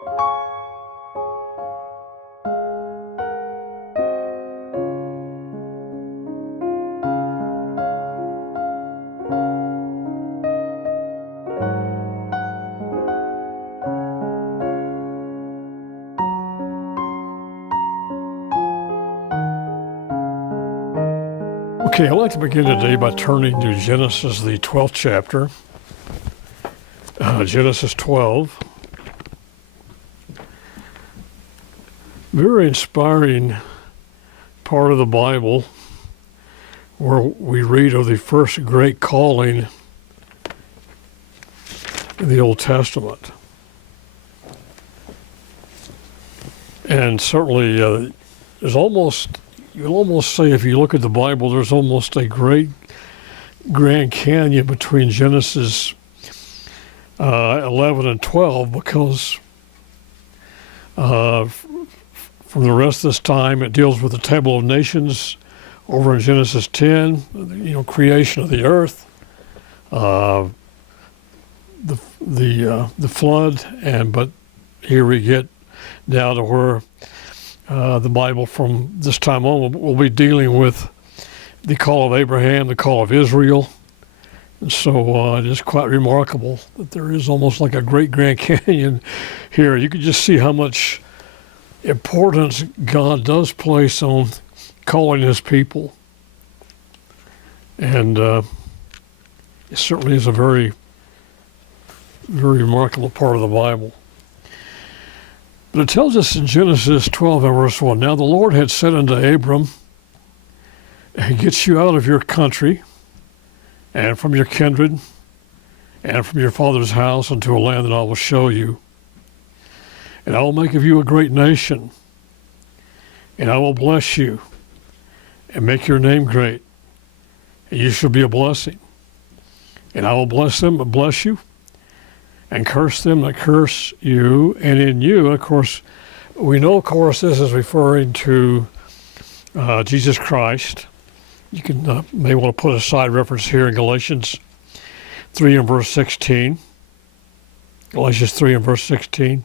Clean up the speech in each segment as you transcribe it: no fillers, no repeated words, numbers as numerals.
Okay, I'd like to begin today by turning to Genesis, the 12th chapter. Genesis 12. Very inspiring part of the Bible where we read of the first great calling in the Old Testament. And certainly there's almost, you'll almost say if you look at the Bible, there's almost a great Grand Canyon between Genesis 11 and 12 because from the rest of this time it deals with the table of nations over in Genesis 10, creation of the earth, the flood, but here we get now to where the Bible from this time on will be dealing with the call of Abraham, the call of Israel. And so it is quite remarkable that there is almost like a great Grand Canyon here. You can just see how much importance God does place on calling his people. And it certainly is a very, very remarkable part of the Bible. But it tells us in Genesis 12 and verse 1, "Now the Lord had said unto Abram, get you out of your country, and from your kindred, and from your father's house, unto a land that I will show you. And I will make of you a great nation, and I will bless you, and make your name great, and you shall be a blessing. And I will bless them that bless you, and curse them that curse you, and in you," of course, we know, of course, this is referring to Jesus Christ. You can may want to put a side reference here in Galatians 3 and verse 16. Galatians 3 and verse 16.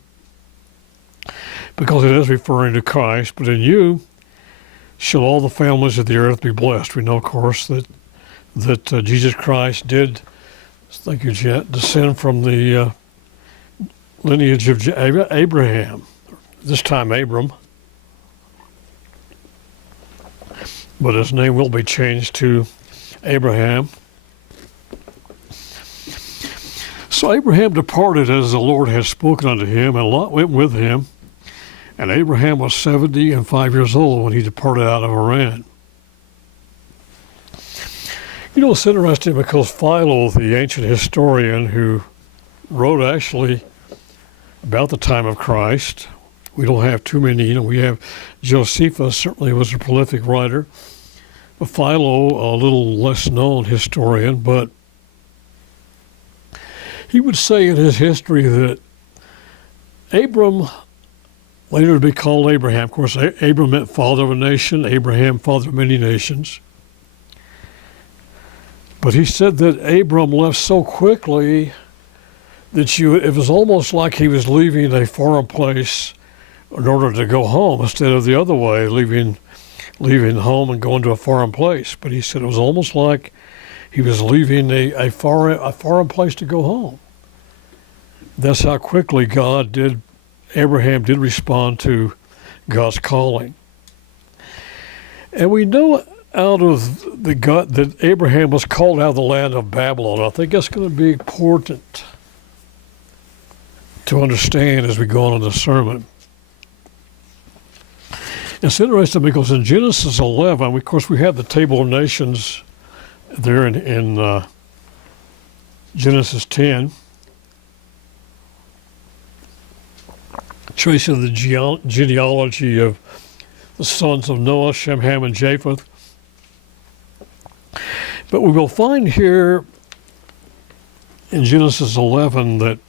Because it is referring to Christ, but in you shall all the families of the earth be blessed. We know, of course, that Jesus Christ did, thank you, Jet, descend from the lineage of Abraham, this time Abram. But his name will be changed to Abraham. So Abraham departed as the Lord had spoken unto him, and Lot went with him. And Abraham was 75 years old when he departed out of Haran. It's interesting because Philo, the ancient historian who wrote actually about the time of Christ, we don't have too many, we have Josephus, certainly was a prolific writer, but Philo, a little less known historian, but he would say in his history that Abram, later to be called Abraham, of course, Abram meant father of a nation, Abraham, father of many nations. But he said that Abram left so quickly that it was almost like he was leaving a foreign place in order to go home instead of the other way, leaving home and going to a foreign place. But he said it was almost like he was leaving a foreign place to go home. That's how quickly Abraham did respond to God's calling. And we know out of that Abraham was called out of the land of Babylon. I think that's going to be important to understand as we go on in the sermon. It's interesting because in Genesis 11, of course, we have the table of nations there in Genesis 10, tracing the genealogy of the sons of Noah, Shem, Ham, and Japheth. But we will find here in Genesis 11 that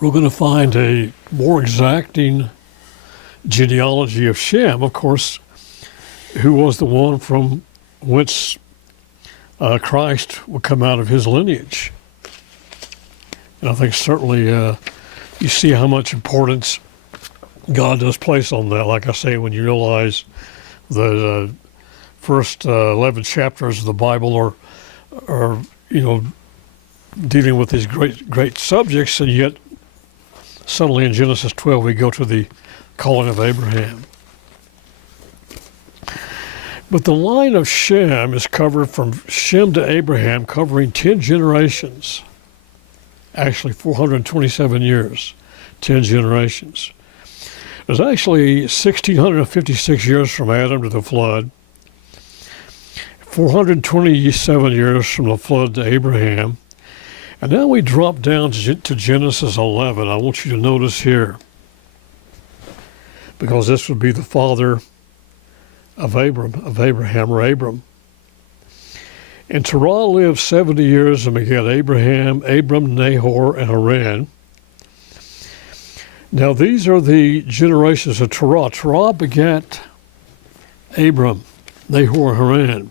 we're going to find a more exacting genealogy of Shem, of course, who was the one from whence Christ would come out of his lineage. And I think certainly you see how much importance God does place on that. Like I say, when you realize the first 11 chapters of the Bible are dealing with these great subjects, and yet suddenly in Genesis 12 we go to the calling of Abraham. But the line of Shem is covered from Shem to Abraham, covering 10 generations. Actually, 427 years, 10 generations. There's actually 1,656 years from Adam to the flood, 427 years from the flood to Abraham. And now we drop down to Genesis 11. I want you to notice here, because this would be the father of Abram. And Terah lived 70 years and begat Abram, Nahor, and Haran. Now these are the generations of Terah. Terah begat Abram, Nahor, and Haran.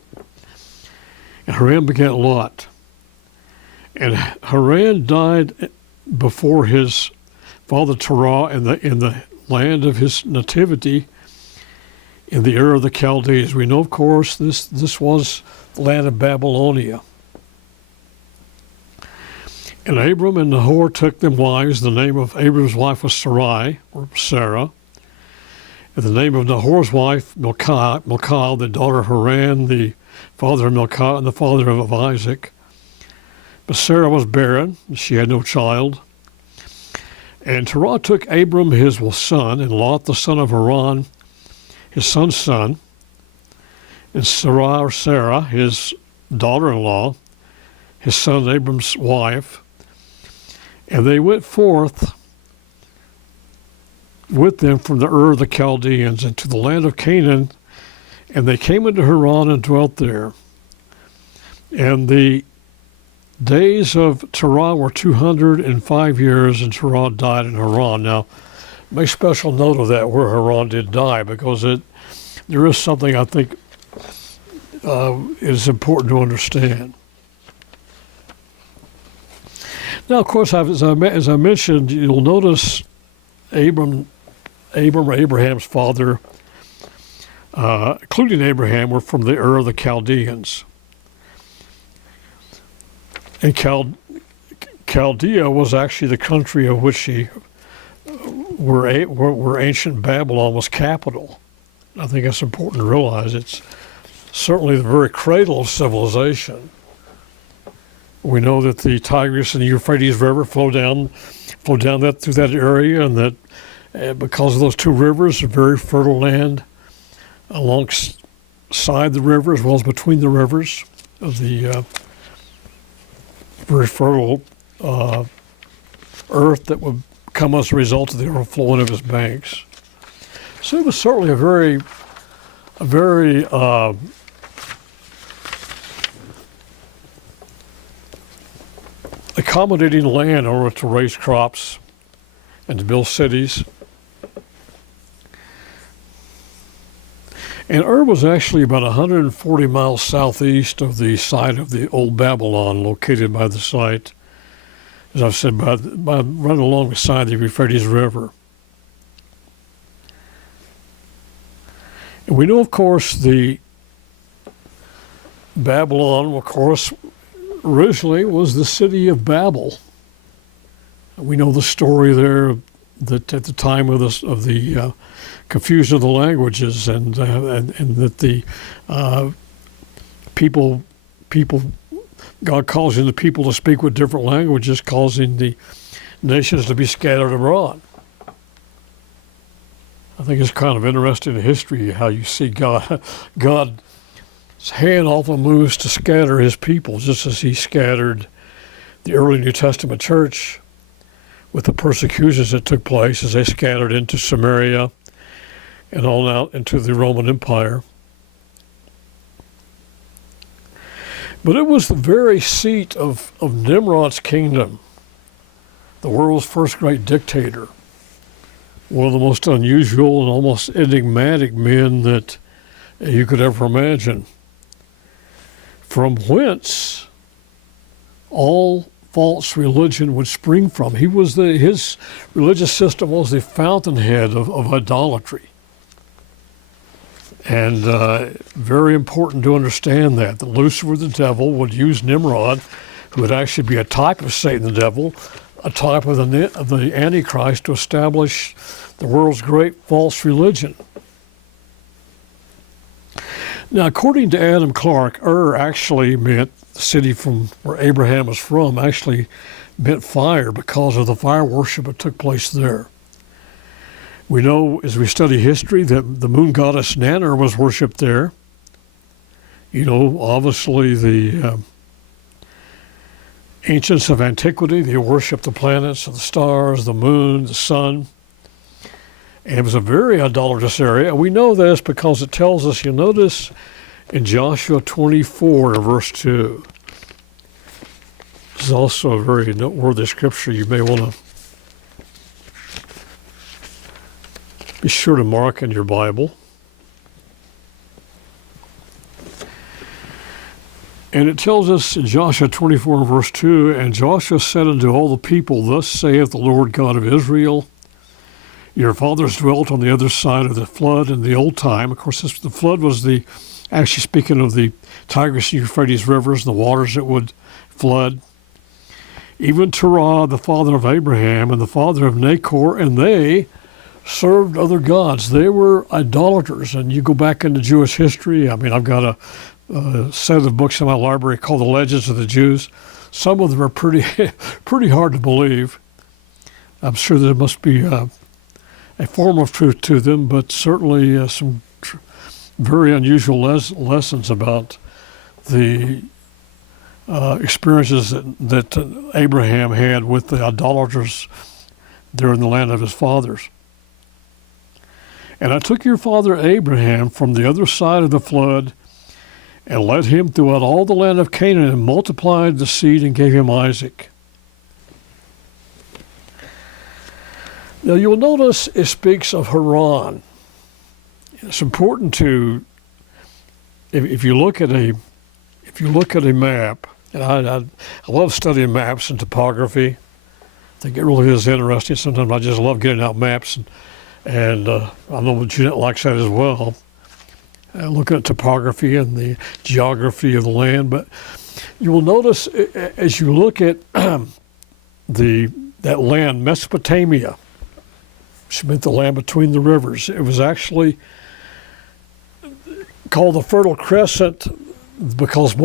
And Haran begat Lot. And Haran died before his father Terah in the land of his nativity, in the Ur of the Chaldees. We know, of course, this was the land of Babylonia. And Abram and Nahor took them wives. The name of Abram's wife was Sarai, or Sarah. And the name of Nahor's wife, Milcah, the daughter of Haran, the father of Milcah, and the father of Isaac. But Sarah was barren, and she had no child. And Terah took Abram his son, and Lot the son of Haran, his son's son, and Sarah, his daughter-in-law, his son Abram's wife. And they went forth with them from the Ur of the Chaldeans into the land of Canaan, and they came into Haran and dwelt there. And the days of Terah were 205 years, and Terah died in Haran. Now, make special note of that, where Haran did die, because there is something I think is important to understand. Now, of course, as I mentioned, you'll notice Abraham's father, including Abraham, were from the Ur of the Chaldeans. And Chaldea was actually the country of which where ancient Babylon was capital. I think it's important to realize it's certainly the very cradle of civilization. We know that the Tigris and the Euphrates River flow down through that area, and that because of those two rivers, a very fertile land alongside the river as well as between the rivers of the very fertile earth that would come as a result of the overflowing of its banks. So it was certainly a very accommodating land in order to raise crops and to build cities. And Ur was actually about 140 miles southeast of the site of the old Babylon, located by the site, as I've said, by right along the side of the Euphrates River. And we know, of course, the Babylon, of course, originally was the city of Babel. We know the story there that at the time of the confusion of the languages, and that the people, God causing the people to speak with different languages, causing the nations to be scattered abroad. I think it's kind of interesting in history how you see God's hand often moves to scatter his people, just as he scattered the early New Testament church with the persecutions that took place as they scattered into Samaria and on out into the Roman Empire. But it was the very seat of Nimrod's kingdom, the world's first great dictator, one of the most unusual and almost enigmatic men that you could ever imagine, from whence all false religion would spring from. His religious system was the fountainhead of idolatry. And very important to understand that Lucifer, the devil, would use Nimrod, who would actually be a type of Satan the devil, a type of the Antichrist, to establish the world's great false religion. Now, according to Adam Clarke, actually meant the city from where Abraham was from, actually meant fire because of the fire worship that took place there. We know, as we study history, that the moon goddess Nanner was worshipped there. You know, obviously the ancients of antiquity, they worshipped the planets, the stars, the moon, the sun. And it was a very idolatrous area. We know this because it tells us, you'll notice in Joshua 24, verse 2. This is also a very noteworthy scripture you may want to be sure to mark in your Bible. And it tells us in Joshua 24, verse 2, and Joshua said unto all the people, thus saith the Lord God of Israel, your fathers dwelt on the other side of the flood in the old time. Of course, the flood was actually speaking of the Tigris and Euphrates rivers, the waters that would flood. Even Terah, the father of Abraham, and the father of Nachor, and they served other gods. They were idolaters. And you go back into Jewish history. I mean, I've got a set of books in my library called The Legends of the Jews. Some of them are pretty hard to believe. I'm sure there must be a form of truth to them, but certainly some very unusual lessons about the experiences that Abraham had with the idolaters there in the land of his fathers. And I took your father Abraham from the other side of the flood and led him throughout all the land of Canaan and multiplied the seed and gave him Isaac. Now you'll notice it speaks of Haran. It's important to, if you look at a map, and I love studying maps and topography. I think it really is interesting. Sometimes I just love getting out maps, and I know Jeanette likes that as well. Looking at topography and the geography of the land. But you will notice as you look at that land, Mesopotamia, which meant the land between the rivers. It was actually called the Fertile Crescent because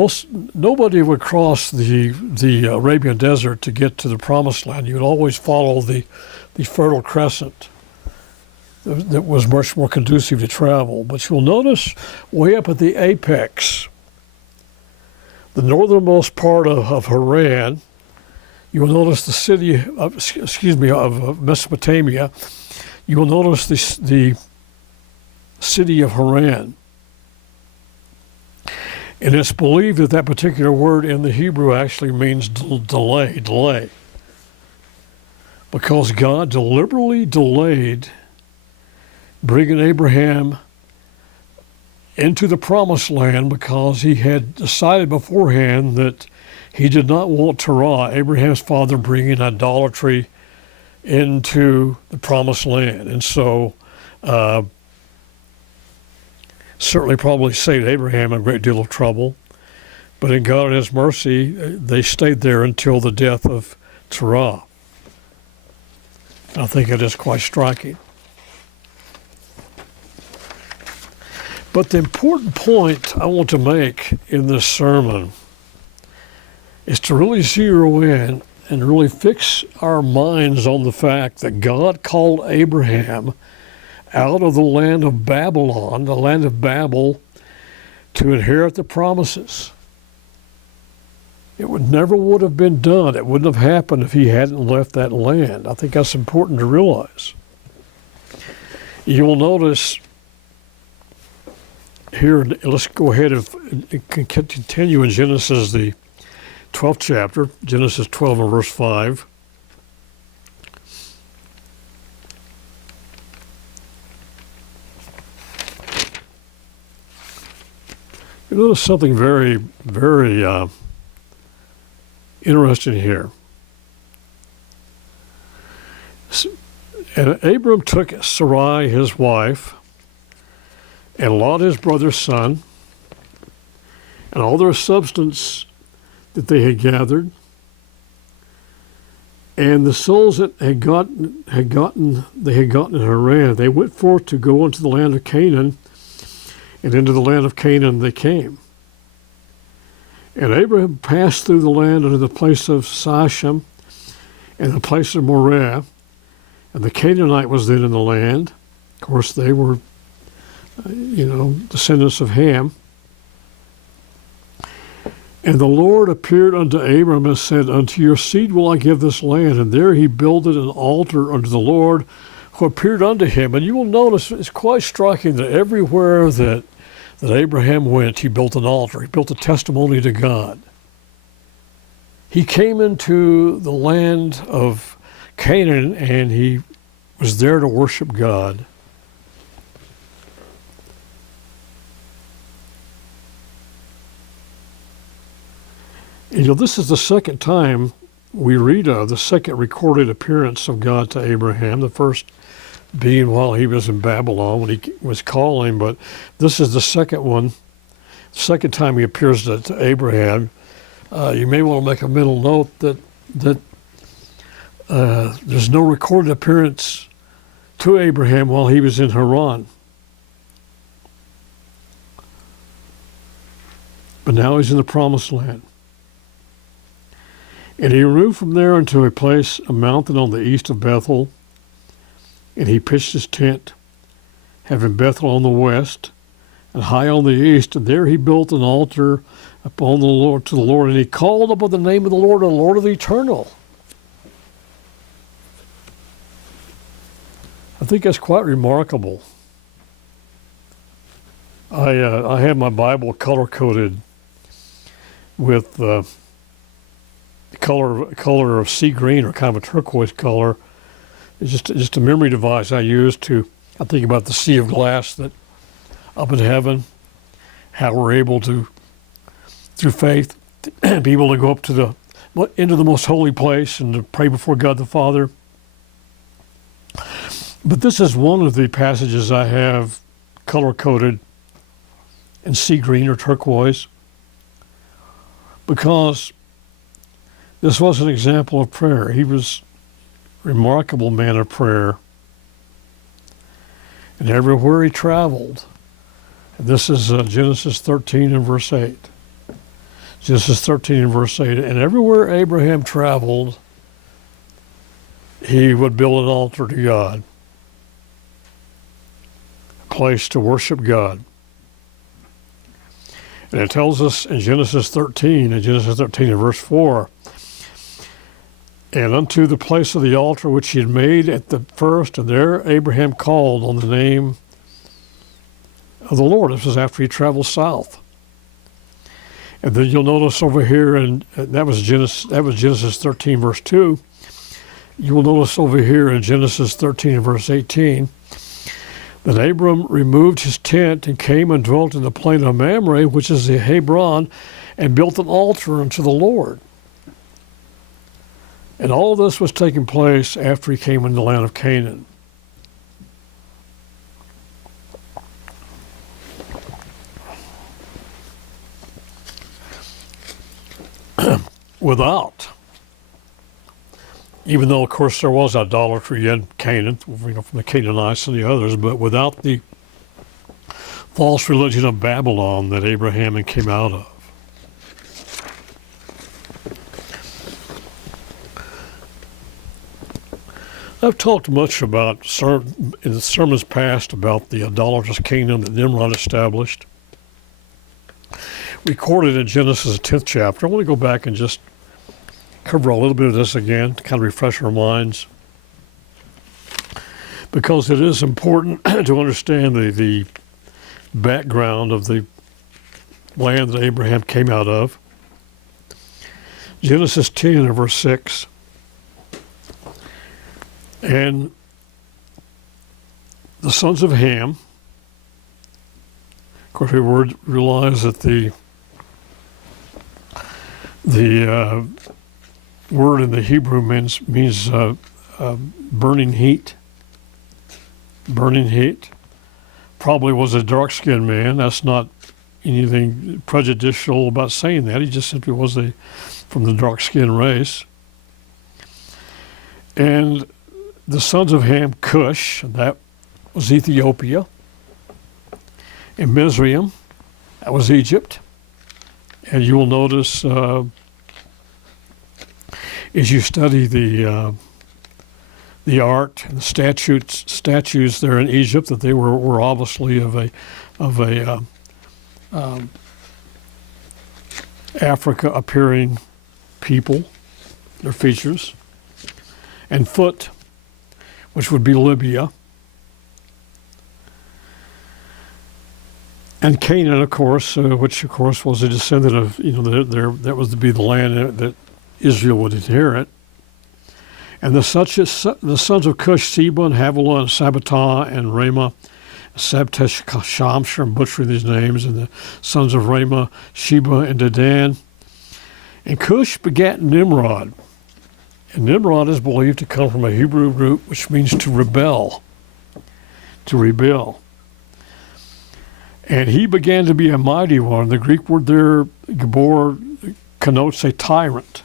nobody would cross the Arabian Desert to get to the Promised Land. You would always follow the Fertile Crescent. That was much more conducive to travel. But you'll notice way up at the apex, the northernmost part of Haran, you will notice the city of Mesopotamia. You will notice the city of Haran. And it's believed that that particular word in the Hebrew actually means delay. Because God deliberately delayed bringing Abraham into the Promised Land because he had decided beforehand that he did not want Terah, Abraham's father, bringing idolatry into the Promised Land. And so certainly probably saved Abraham a great deal of trouble. But in God and his mercy, they stayed there until the death of Terah. I think it is quite striking. But the important point I want to make in this sermon is to really zero in and really fix our minds on the fact that God called Abraham out of the land of Babylon, the land of Babel, to inherit the promises. It never would have been done. It wouldn't have happened if he hadn't left that land. I think that's important to realize. You'll notice here, let's go ahead and continue in Genesis, the 12th chapter, Genesis 12 and verse 5. You notice something very, very interesting here. And Abram took Sarai his wife, and Lot his brother's son, and all their substance that they had gathered, and the souls that they had gotten in Haran. They went forth to go into the land of Canaan, and into the land of Canaan they came. And Abraham passed through the land unto the place of Sichem, and the place of Moreh, and the Canaanite was then in the land. Of course, they were, descendants of Ham. And the Lord appeared unto Abram and said, Unto your seed will I give this land. And there he builded an altar unto the Lord who appeared unto him. And you will notice it's quite striking that everywhere that Abraham went, he built an altar. He built a testimony to God. He came into the land of Canaan, and he was there to worship God. This is the second time we read of the second recorded appearance of God to Abraham, the first being while he was in Babylon when he was calling, but this is the second one, second time he appears to Abraham. You may want to make a mental note that there's no recorded appearance to Abraham while he was in Haran. But now he's in the promised land. And he removed from there unto a place, a mountain on the east of Bethel, and he pitched his tent, having Bethel on the west, and high on the east, and there he built an altar upon the Lord to the Lord, and he called upon the name of the Lord of the Eternal. I think that's quite remarkable. I have my Bible color-coded with the color of sea green, or kind of a turquoise color. It's just a memory device I use I think about the sea of glass that up in heaven, how we're able to, through faith, be able to go up into the most holy place and to pray before God the Father. But this is one of the passages I have color-coded in sea green or turquoise, because this was an example of prayer. He was a remarkable man of prayer. And everywhere he traveled, and this is Genesis 13 and verse 8. Genesis 13 and verse 8. And everywhere Abraham traveled, he would build an altar to God, a place to worship God. And it tells us in Genesis 13 and verse 4, and unto the place of the altar which he had made at the first, and there Abraham called on the name of the Lord. This was after he traveled south. And then you'll notice over here, and that was Genesis 13 verse 2. You will notice over here in Genesis 13 and verse 18 that Abram removed his tent and came and dwelt in the plain of Mamre, which is the Hebron, and built an altar unto the Lord. And all this was taking place after he came into the land of Canaan. Without, even though of course there was idolatry in Canaan, from the Canaanites and the others, but without the false religion of Babylon that Abraham came out of. I've talked much about, in the sermons past, about the idolatrous kingdom that Nimrod established. Recorded in Genesis, the 10th chapter. I want to go back and just cover a little bit of this again to kind of refresh our minds, because it is important to understand the background of the land that Abraham came out of. Genesis 10 and verse 6. And the sons of Ham, of course we realize that the word in the Hebrew means burning heat. Burning heat. Probably was a dark-skinned man. That's not anything prejudicial about saying that. He just simply was from the dark-skinned race. And the sons of Ham, Cush, that was Ethiopia. And Mizraim, that was Egypt. And you will notice as you study the art and the statues there in Egypt, that they were obviously of a Africa appearing people, their features, and Phut, which would be Libya, and Canaan, of course, which of course was a descendant of, that was to be the land that Israel would inherit. And the sons of Cush, Seba and Havilah and Sabbathah and Ramah, Sabtesh, Kasham, sure I'm butchering these names, and the sons of Ramah, Sheba and Dedan. And Cush begat Nimrod. And Nimrod is believed to come from a Hebrew root which means to rebel. To rebel. And he began to be a mighty one. The Greek word there, Gabor, connotes a tyrant.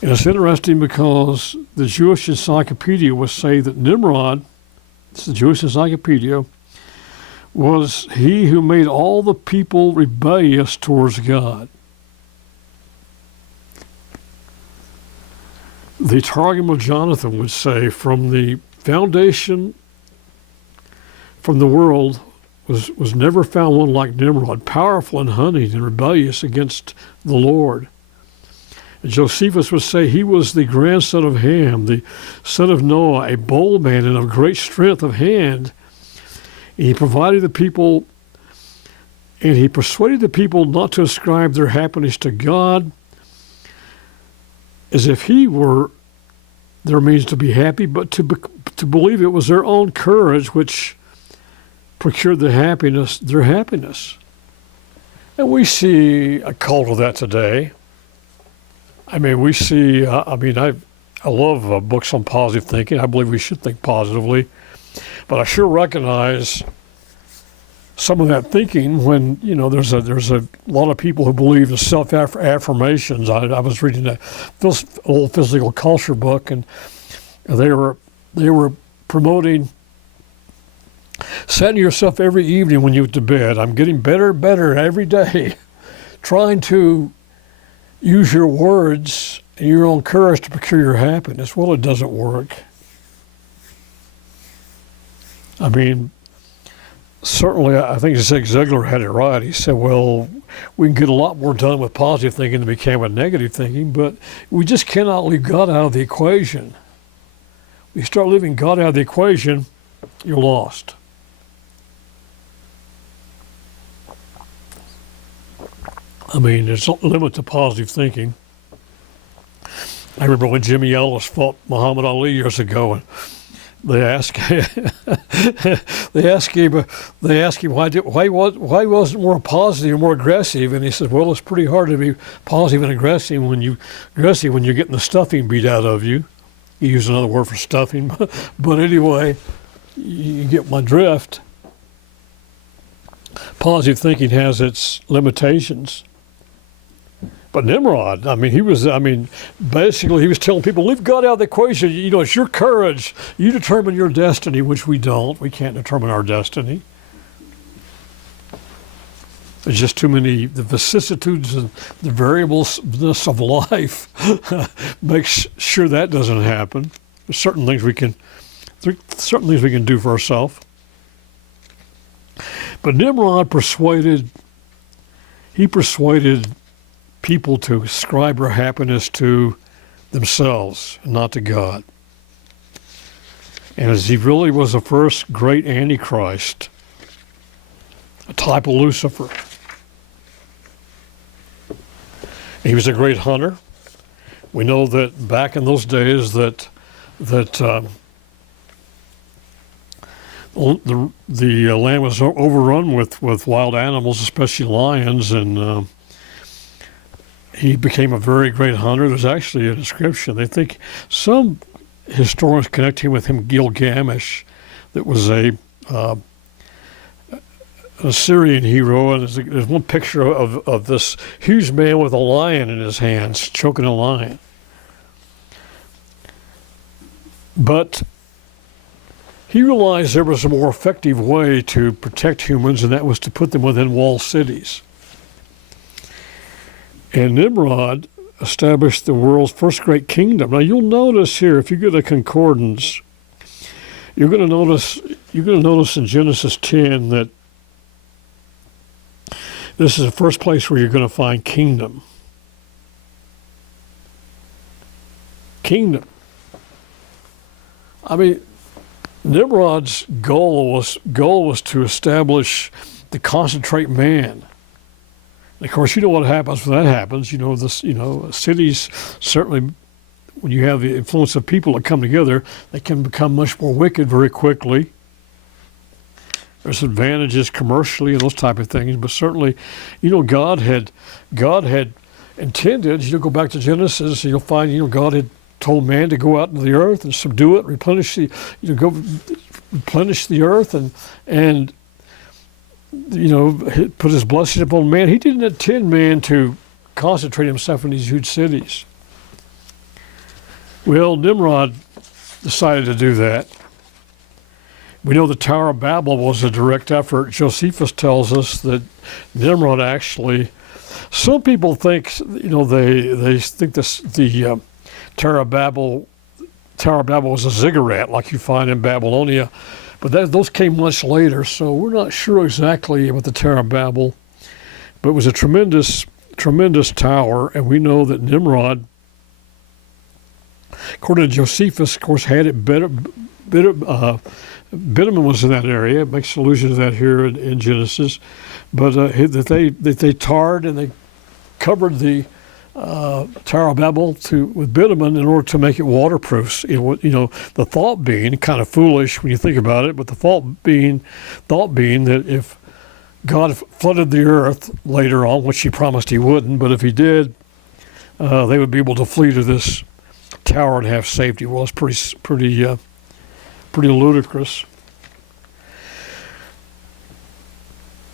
And it's interesting because the Jewish Encyclopedia would say that Nimrod, it's the Jewish Encyclopedia, was he who made all the people rebellious towards God. The Targum of Jonathan would say, from the foundation, from the world, was never found one like Nimrod, powerful in hunting and rebellious against the Lord. And Josephus would say he was the grandson of Ham, the son of Noah, a bold man and of great strength of hand. And he provided the people, and he persuaded the people not to ascribe their happiness to God, as if he were their means to be happy, but to believe it was their own courage which procured their happiness. And we see a cult of that today. I mean, we see, I love books on positive thinking. I believe we should think positively. But I sure recognize some of that thinking when, there's a lot of people who believe in self-affirmations. I was reading an old physical culture book, and they were promoting saying to yourself every evening when you went to bed, I'm getting better and better every day, trying to use your words and your own courage to procure your happiness. Well, it doesn't work. I mean, certainly I think Zig Ziglar had it right. He said, well, we can get a lot more done with positive thinking than we can with negative thinking, but we just cannot leave God out of the equation. When you start leaving God out of the equation, you're lost. I mean, there's a limit to positive thinking. I remember when Jimmy Ellis fought Muhammad Ali years ago, and they asked him why wasn't more positive and more aggressive, and he said, well, it's pretty hard to be positive and aggressive when you're getting the stuffing beat out of you. He used another word for stuffing, but anyway, you get my drift. Positive thinking has its limitations. But Nimrod, basically he was telling people, leave God out of the equation. It's your courage. You determine your destiny, which we don't. We can't determine our destiny. There's just too many, the vicissitudes and the variableness of life makes sure that doesn't happen. There's certain things we can do for ourselves. But Nimrod persuaded people to ascribe their happiness to themselves and not to God. And as he really was the first great Antichrist, a type of Lucifer. He was a great hunter. We know that back in those days that the land was overrun with wild animals, especially lions, and he became a very great hunter. There's actually a description. They think some historians connect him with Gilgamesh, that was an Assyrian hero. And there's one picture of this huge man with a lion in his hands, choking a lion. But he realized there was a more effective way to protect humans, and that was to put them within walled cities. And Nimrod established the world's first great kingdom. Now you'll notice here, if you get a concordance, you're going to notice in Genesis 10 that this is the first place where you're going to find kingdom. Kingdom. I mean, Nimrod's goal was to establish the concentrate man. And of course, you know what happens when that happens. Cities certainly, when you have the influence of people that come together, they can become much more wicked very quickly. There's advantages commercially and those type of things, but certainly, God had intended. Go back to Genesis, and you'll find, God had told man to go out into the earth and subdue it, replenish the earth, and put his blessing upon man. He didn't intend man to concentrate himself in these huge cities. Well, Nimrod decided to do that. We know the Tower of Babel was a direct effort. Josephus tells us that Nimrod actually, some people think, they think the Tower of Babel was a ziggurat like you find in Babylonia, but those came much later, so we're not sure exactly about the Tower of Babel. But it was a tremendous, tremendous tower, and we know that Nimrod, according to Josephus, of course, had it better. Bitumen was in that area. It makes allusion to that here in Genesis, but that they tarred and they covered the Tower of Babel with bitumen in order to make it waterproof. The thought being kind of foolish when you think about it, but the thought being that if God flooded the earth later on, which He promised He wouldn't, but if He did, they would be able to flee to this tower and have safety. Well, it's pretty ludicrous.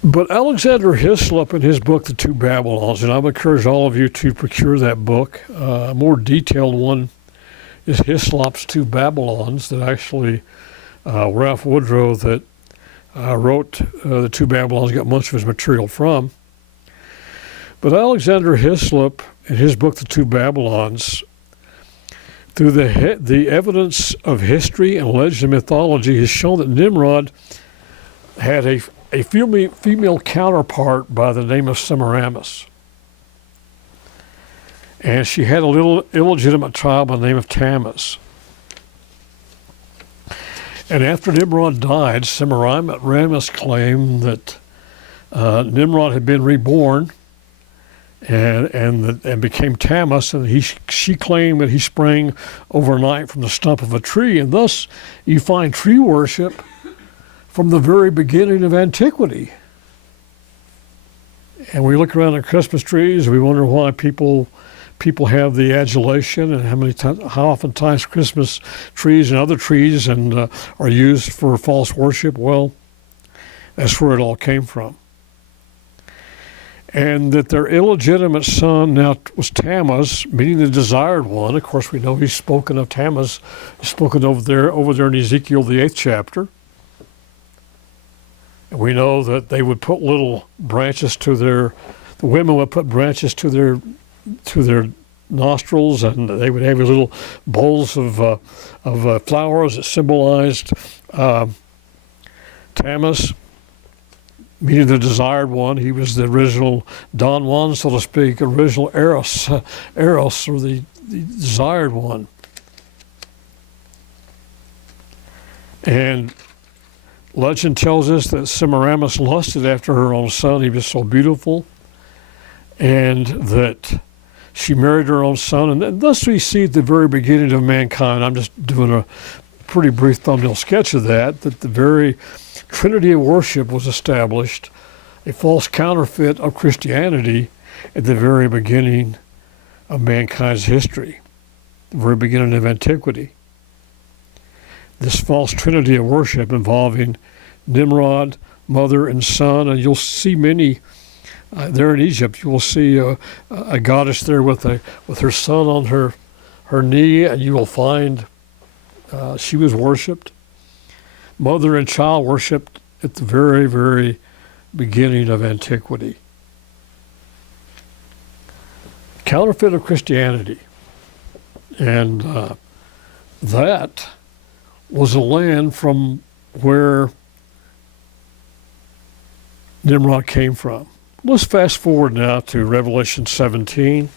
But Alexander Hislop, in his book, The Two Babylons, and I would encourage all of you to procure that book. A more detailed one is Hislop's Two Babylons, that actually Ralph Woodrow, that wrote The Two Babylons, got much of his material from. But Alexander Hislop, in his book, The Two Babylons, through the evidence of history and legend and mythology, has shown that Nimrod had a female counterpart by the name of Semiramis. And she had a little illegitimate child by the name of Tammuz. And after Nimrod died, Semiramis claimed that Nimrod had been reborn and became Tammuz, and she claimed that he sprang overnight from the stump of a tree, and thus you find tree worship from the very beginning of antiquity. And we look around at Christmas trees, we wonder why people have the adulation, and how oftentimes Christmas trees and other trees are used for false worship. Well, that's where it all came from. And that their illegitimate son now was Tammuz, meaning the desired one. Of course, we know he's spoken of Tammuz, spoken over there in Ezekiel, the 8th chapter. And we know that they would put little branches the women would put branches to their nostrils, and they would have little bowls of flowers that symbolized Tammuz, meaning the desired one. He was the original Don Juan, so to speak, original Eros, or the desired one. And legend tells us that Semiramis lusted after her own son. He was so beautiful, and that she married her own son. And thus we see the very beginning of mankind. I'm just doing a pretty brief thumbnail sketch of that the very Trinity of worship was established, a false counterfeit of Christianity at the very beginning of mankind's history, the very beginning of antiquity. This false trinity of worship involving Nimrod, mother, and son, and you'll see many there in Egypt. You will see a goddess there with her son on her knee, and you will find she was worshipped. Mother and child worshipped at the very, very beginning of antiquity. Counterfeit of Christianity. And that was a land from where Nimrod came from. Let's fast forward now to Revelation 17.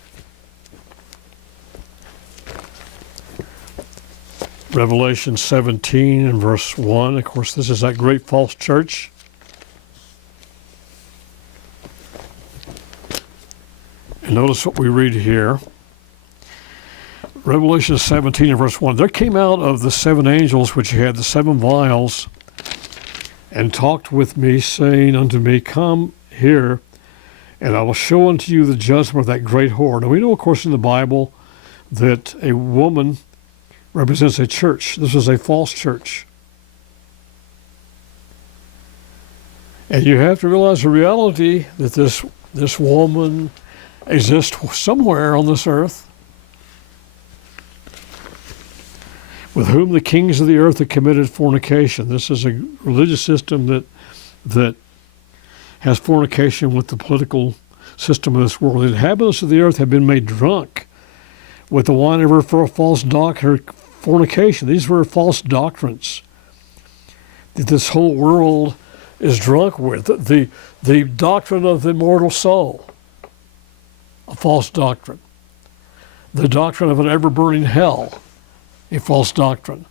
Revelation 17 and verse 1. Of course, this is that great false church. And notice what we read here. Revelation 17 and verse 1. There came out of the seven angels which had the seven vials, and talked with me, saying unto me, Come here, and I will show unto you the judgment of that great whore. Now we know, of course, in the Bible that a woman represents a church. This was a false church. And you have to realize the reality that this woman exists somewhere on this earth, with whom the kings of the earth have committed fornication. This is a religious system that has fornication with the political system of this world. The inhabitants of the earth have been made drunk with the wine of her false doctrine, her fornication. These were false doctrines that this whole world is drunk with. The doctrine of the immortal soul, a false doctrine. The doctrine of an ever-burning hell, a false doctrine.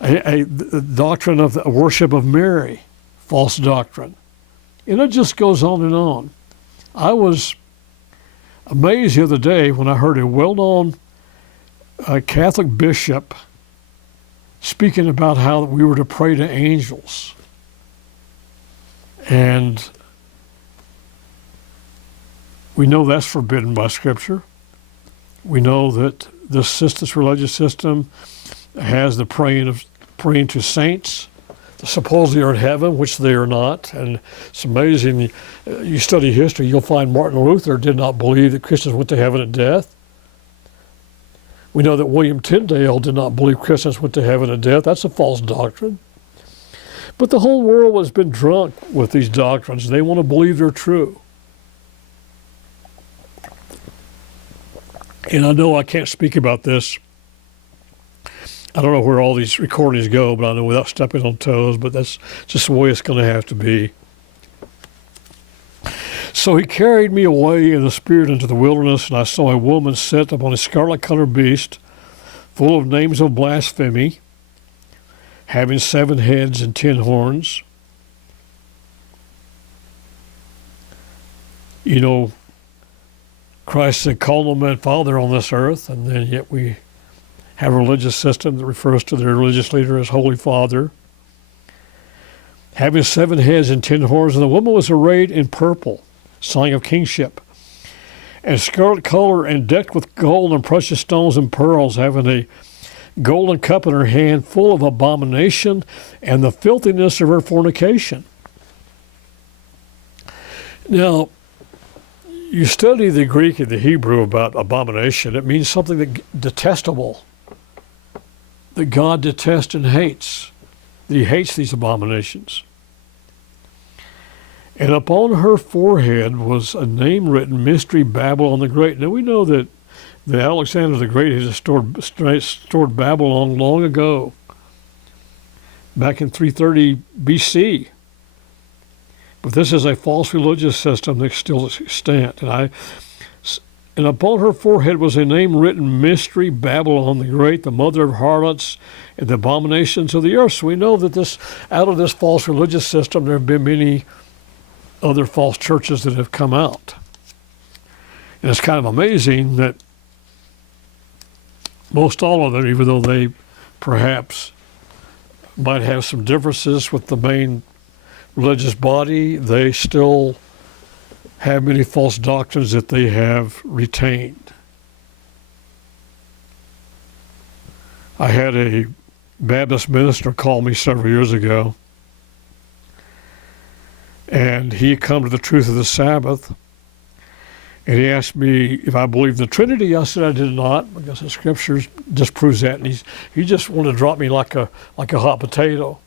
A doctrine of the worship of Mary, false doctrine. And it just goes on and on. I was amazed the other day when I heard a well-known Catholic bishop speaking about how we were to pray to angels. And we know that's forbidden by Scripture. We know that this religious system has the praying to saints, supposedly are in heaven, which they are not. And it's amazing. You study history, you'll find Martin Luther did not believe that Christians went to heaven at death. We know that William Tyndale did not believe Christians went to heaven at death. That's a false doctrine. But the whole world has been drunk with these doctrines. They want to believe they're true. And I know I can't speak about this. I don't know where all these recordings go, but I know without stepping on toes, but that's just the way it's going to have to be. So he carried me away in the spirit into the wilderness, and I saw a woman sit upon a scarlet-colored beast, full of names of blasphemy, having 7 heads and 10 horns. You know, Christ said, call no man father on this earth, and then yet we have a religious system that refers to their religious leader as Holy Father. Having 7 heads and 10 horns, and the woman was arrayed in purple, sign of kingship, and scarlet color, and decked with gold and precious stones and pearls, having a golden cup in her hand, full of abomination and the filthiness of her fornication. Now, you study the Greek and the Hebrew about abomination. It means something that detestable, that God detests and hates, that he hates these abominations. And upon her forehead was a name written, Mystery Babylon the Great. Now we know that Alexander the Great had stored Babylon long ago, back in 330 BC. But this is a false religious system that still extant. And upon her forehead was a name written, Mystery Babylon the Great, the mother of harlots and the abominations of the earth. So we know that out of this false religious system, there have been many other false churches that have come out. And it's kind of amazing that most all of them, even though they perhaps might have some differences with the main religious body, they still have many false doctrines that they have retained. I had a Baptist minister call me several years ago, and he had come to the truth of the Sabbath, and he asked me if I believed in the Trinity. I said I did not, because the Scriptures disproves that, and he just wanted to drop me like a hot potato.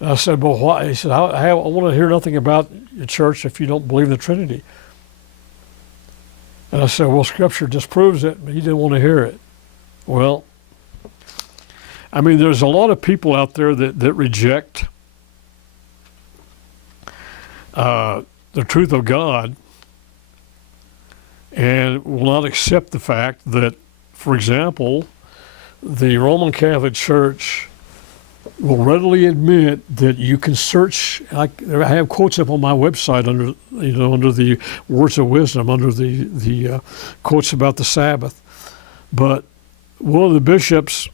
And I said, well, why? He said, I want to hear nothing about your church if you don't believe in the Trinity. And I said, well, Scripture disproves it, but he didn't want to hear it. Well, I mean, there's a lot of people out there that reject the truth of God and will not accept the fact that, for example, the Roman Catholic Church will readily admit that you can search. I have quotes up on my website under the words of wisdom, under the quotes about the Sabbath. But one of the bishops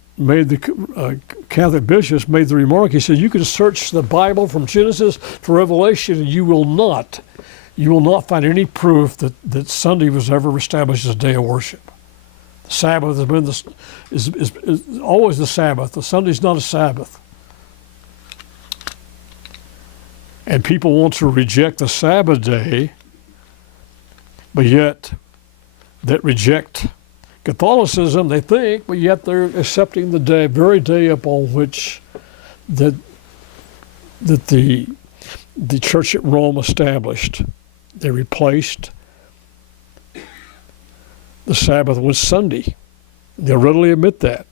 Catholic bishops made the remark. He said, "You can search the Bible from Genesis to Revelation, and you will not find any proof that Sunday was ever established as a day of worship. The Sabbath has been is always the Sabbath. The Sunday's not a Sabbath." And people want to reject the Sabbath day, but yet that reject Catholicism, they think, but yet they're accepting the very day upon which the Church at Rome established. They replaced the Sabbath with Sunday. They'll readily admit that.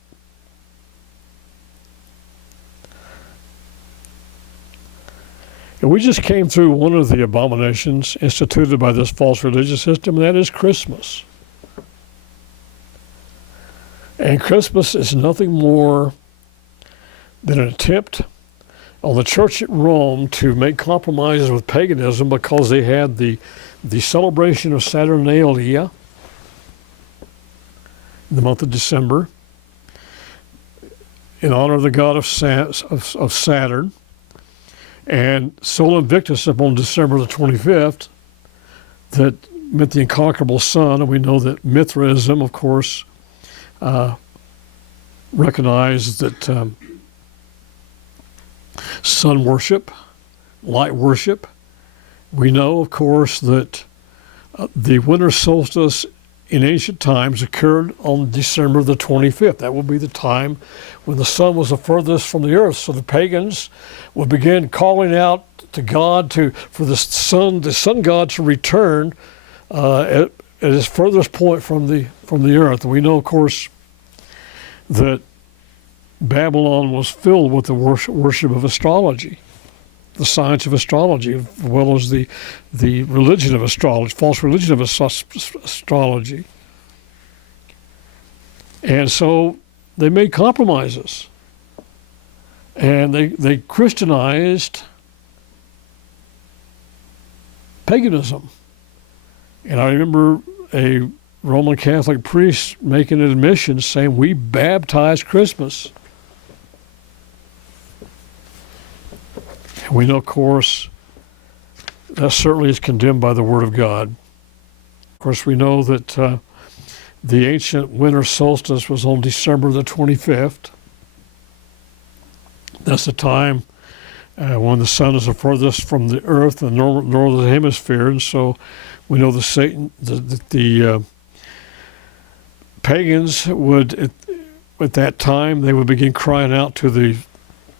And we just came through one of the abominations instituted by this false religious system, and that is Christmas. And Christmas is nothing more than an attempt on the Church at Rome to make compromises with paganism, because they had the celebration of Saturnalia in the month of December in honor of the god of Saturn, and Sol Invictus upon December the 25th, that meant the inconquerable sun. And we know that Mithraism, of course, recognized that sun worship, light worship. We know, of course, that the winter solstice in ancient times occurred on December the 25th. That would be the time when the sun was the furthest from the earth. So the pagans would begin calling out to God for the sun god to return at its furthest point from the earth. And we know, of course, that Babylon was filled with the worship of astrology, the science of astrology, as well as the religion of astrology, false religion of astrology. And so they made compromises, and they Christianized paganism. And I remember a Roman Catholic priest making an admission saying, "We baptize Christmas." And we know, of course, that certainly is condemned by the Word of God. Of course, we know that the ancient winter solstice was on December the 25th. That's the time when the sun is the furthest from the earth in the northern hemisphere. And so we know the pagans would, at that time, they would begin crying out to the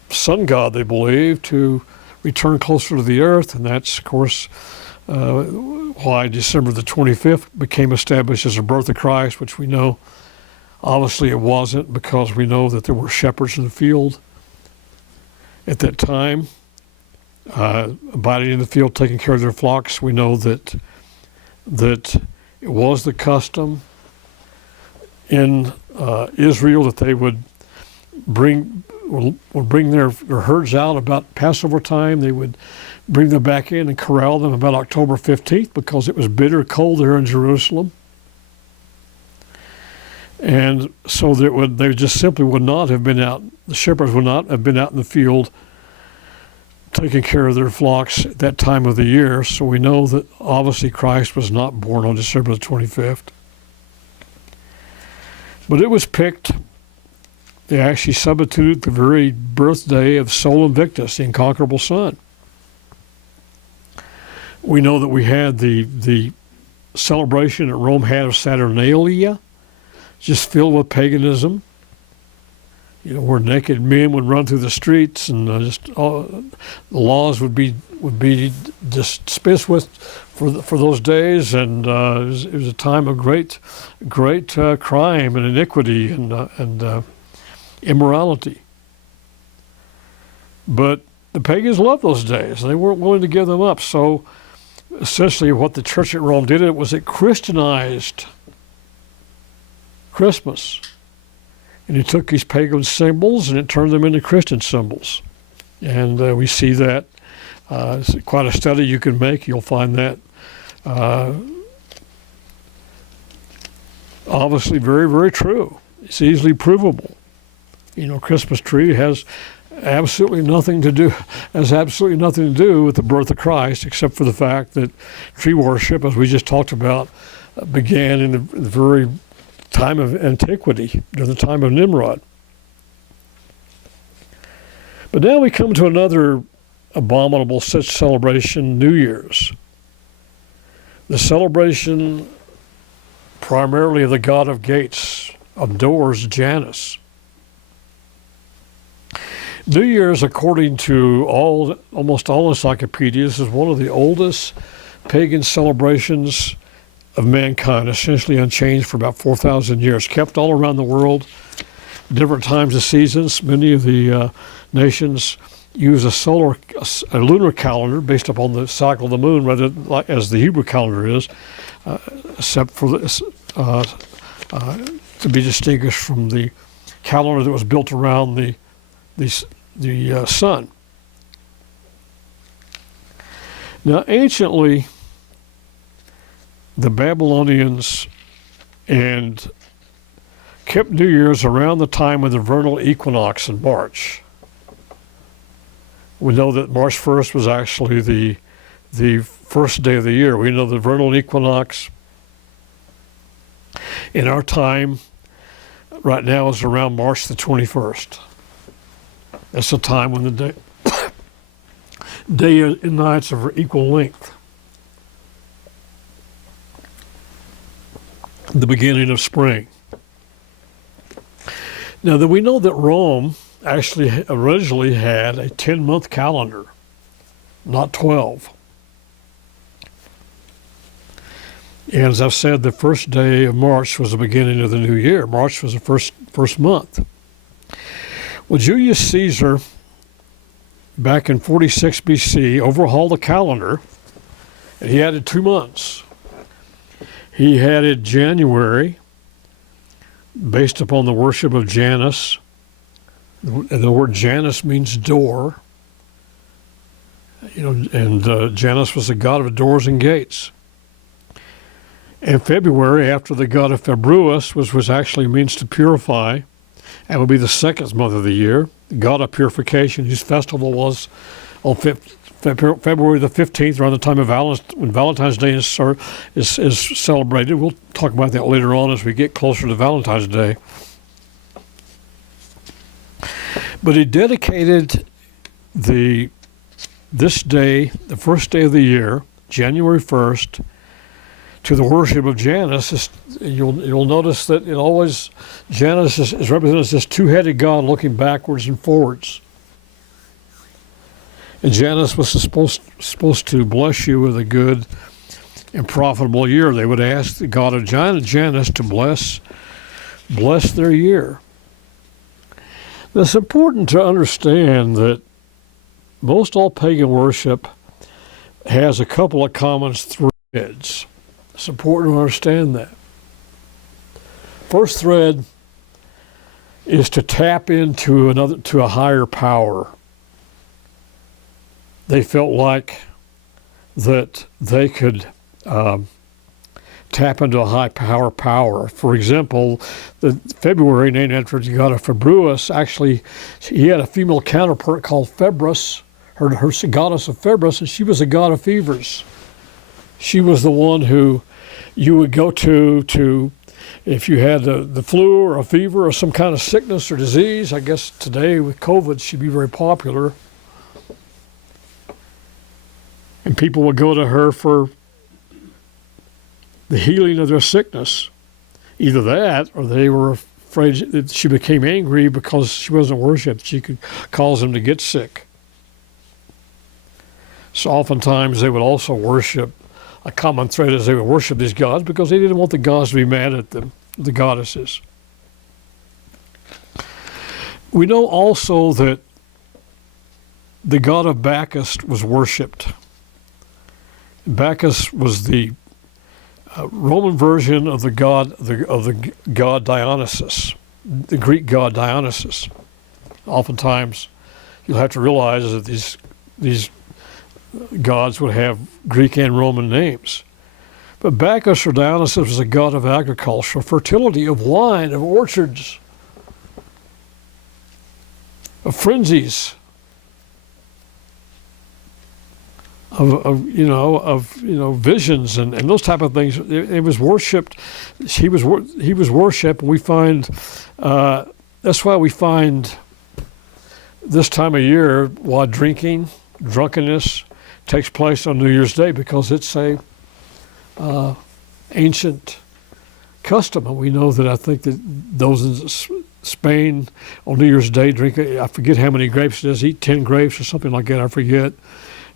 sun god, they believe, to return closer to the earth. And that's, of course, why December the 25th became established as the birth of Christ, which we know obviously it wasn't, because we know that there were shepherds in the field at that time, abiding in the field, taking care of their flocks. We know that it was the custom in Israel that they would bring their herds out about Passover time. They would bring them back in and corral them about October 15th, because it was bitter cold there in Jerusalem. And so they just simply would not have been out, the shepherds would not have been out in the field taking care of their flocks at that time of the year. So we know that obviously Christ was not born on December the 25th. But it was picked they actually substituted the very birthday of Sol Invictus, the incomparable sun. We know that we had the celebration that Rome had of Saturnalia, just filled with paganism. Where naked men would run through the streets, and the laws would be dispensed with for those days, and it was a time of great crime and iniquity and immorality. But the pagans loved those days; they weren't willing to give them up. So, essentially, what the Church at Rome did was it Christianized Christmas. And it took these pagan symbols and it turned them into Christian symbols. And we see that. It's quite a study you can make. You'll find that obviously very, very true. It's easily provable. Christmas tree has absolutely nothing to do with the birth of Christ, except for the fact that tree worship, as we just talked about, began in the very time of antiquity, during the time of Nimrod. But now we come to another abominable such celebration, New Year's. The celebration primarily of the god of gates, of doors, Janus. New Year's, according to almost all encyclopedias, is one of the oldest pagan celebrations of mankind, essentially unchanged for about 4,000 years, kept all around the world, different times of seasons. Many of the nations use a lunar calendar based upon the cycle of the moon, rather as the Hebrew calendar is, except for this, to be distinguished from the calendar that was built around the sun. Now, anciently, the Babylonians kept New Year's around the time of the vernal equinox in March. We know that March 1st was actually the first day of the year. We know the vernal equinox in our time right now is around March the 21st. That's the time when the day and nights are equal length. The beginning of spring. Now, we know that Rome actually originally had a 10-month calendar, not 12. And as I've said, the first day of March was the beginning of the new year. March was the first month. Well, Julius Caesar, back in 46 BC, overhauled the calendar, and he added 2 months. He added January, based upon the worship of Janus. The word Janus means door. And Janus was the god of doors and gates. And February, after the god of Februus, which actually means to purify, and would be the second month of the year, the god of purification, whose festival was on February the 15th, around the time of when Valentine's Day is celebrated. We'll talk about that later on as we get closer to Valentine's Day. But he dedicated this day, the first day of the year, January 1st, to the worship of Janus. You'll notice that Janus is represented as this two-headed god looking backwards and forwards. And Janus was supposed to bless you with a good and profitable year. They would ask the god of Janus to bless their year. Now, it's important to understand that most all pagan worship has a couple of common threads. It's important to understand that. First thread is to tap into a higher power. They felt like that they could tap into a high power. For example, the February, named after the god of Februus, actually, he had a female counterpart called Februs, her goddess of Februs, and she was a god of fevers. She was the one who you would go to if you had the flu or a fever or some kind of sickness or disease, I guess today with COVID she'd be very popular. And people would go to her for the healing of their sickness. Either that, or they were afraid that she became angry because she wasn't worshipped. She could cause them to get sick. So oftentimes they would also worship, a common thread is they would worship these gods because they didn't want the gods to be mad at them, the goddesses. We know also that the god of Bacchus was worshipped. Bacchus was the Roman version of the god Dionysus, the Greek god Dionysus. Oftentimes, you'll have to realize that these gods would have Greek and Roman names. But Bacchus or Dionysus was a god of agriculture, fertility, of wine, of orchards, of frenzies, of visions and those type of things. It was worshipped. He was worshipped. We find that's why we find this time of year why drunkenness takes place on New Year's Day, because it's a ancient custom. And we know that I think that those in Spain on New Year's Day drink, I forget how many grapes it is, eat 10 grapes or something like that, I forget.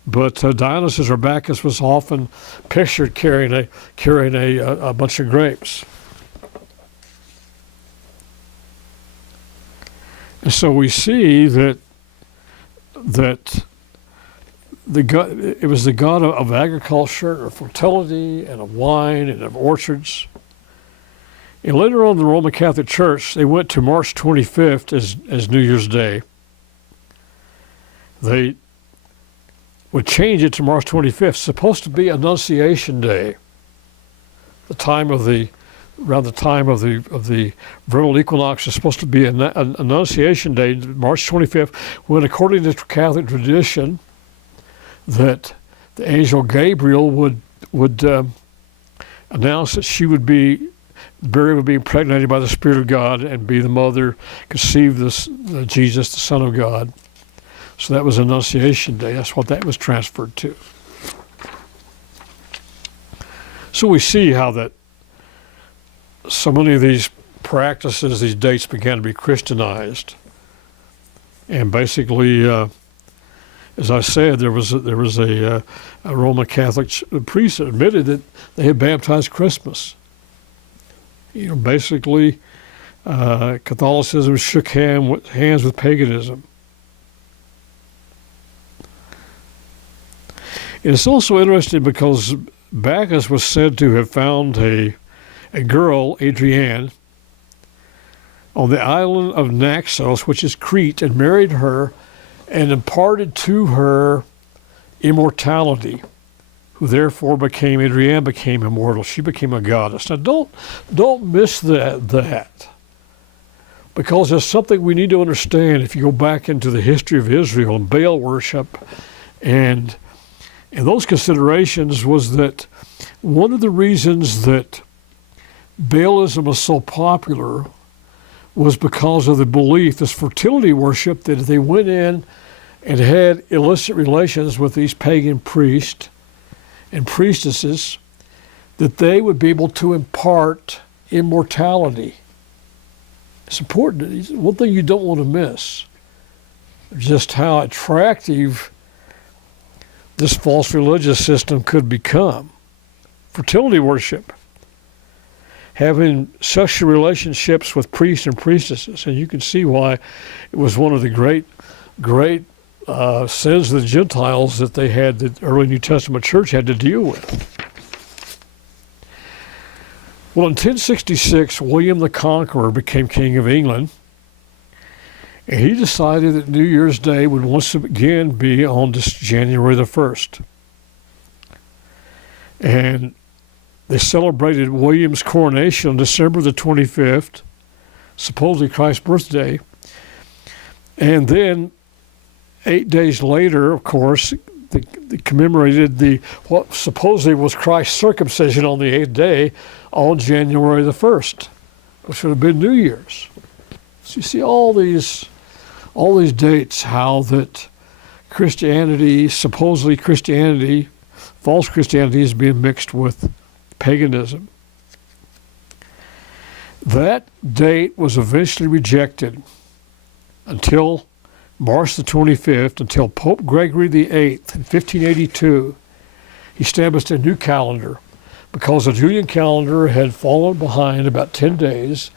But Dionysus or Bacchus was often pictured carrying a bunch of grapes. And so we see that it was the god of agriculture, of fertility, and of wine, and of orchards. And later on in the Roman Catholic Church, they went to March 25th as New Year's Day. They would change it to March 25th. It's supposed to be Annunciation Day, around the time of the vernal equinox is supposed to be an Annunciation Day, March 25th, when, according to Catholic tradition, that the angel Gabriel would announce that Mary would be impregnated by the Spirit of God and be the mother, conceive Jesus, the Son of God. So that was Annunciation Day. That's what that was transferred to. So we see how that so many of these practices, these dates began to be Christianized. And basically, as I said, there was a Roman Catholic priest that admitted that they had baptized Christmas. Basically, Catholicism shook hands with paganism. And it's also interesting because Bacchus was said to have found a girl, Adrienne, on the island of Naxos, which is Crete, and married her and imparted to her immortality, who therefore Adrienne became immortal. She became a goddess. Now don't miss that, because there's something we need to understand if you go back into the history of Israel and Baal worship and those considerations, was that one of the reasons that Baalism was so popular was because of the belief, this fertility worship, that if they went in and had illicit relations with these pagan priests and priestesses, that they would be able to impart immortality. It's important. It's one thing you don't want to miss, just how attractive this false religious system could become. Fertility worship, having sexual relationships with priests and priestesses. And you can see why it was one of the great sins of the Gentiles that the early New Testament church had to deal with. Well, in 1066, William the Conqueror became king of England, and he decided that New Year's Day would once again be on this January the 1st. And they celebrated William's coronation on December the 25th, supposedly Christ's birthday. And then 8 days later, of course, they commemorated what supposedly was Christ's circumcision on the 8th day on January the 1st, which would have been New Year's. So you see all these dates, how that Christianity, supposedly Christianity, false Christianity is being mixed with paganism. That date was eventually rejected until March the 25th, until Pope Gregory VIII in 1582, he established a new calendar because the Julian calendar had fallen behind about 10 days.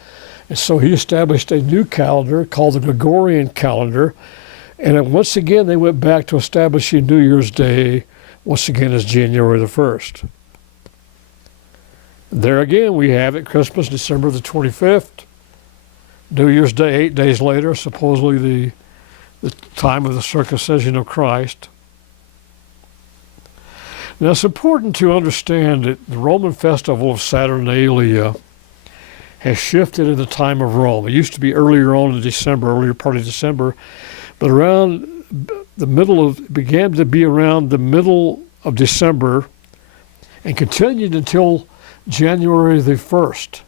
And so he established a new calendar called the Gregorian calendar. And then once again, they went back to establishing New Year's Day, once again as January the 1st. There again, we have it, Christmas, December the 25th. New Year's Day, 8 days later, supposedly the time of the circumcision of Christ. Now, it's important to understand that the Roman festival of Saturnalia has shifted in the time of Rome. It used to be earlier on in December, earlier part of December, but began to be around the middle of December and continued until January the 1st.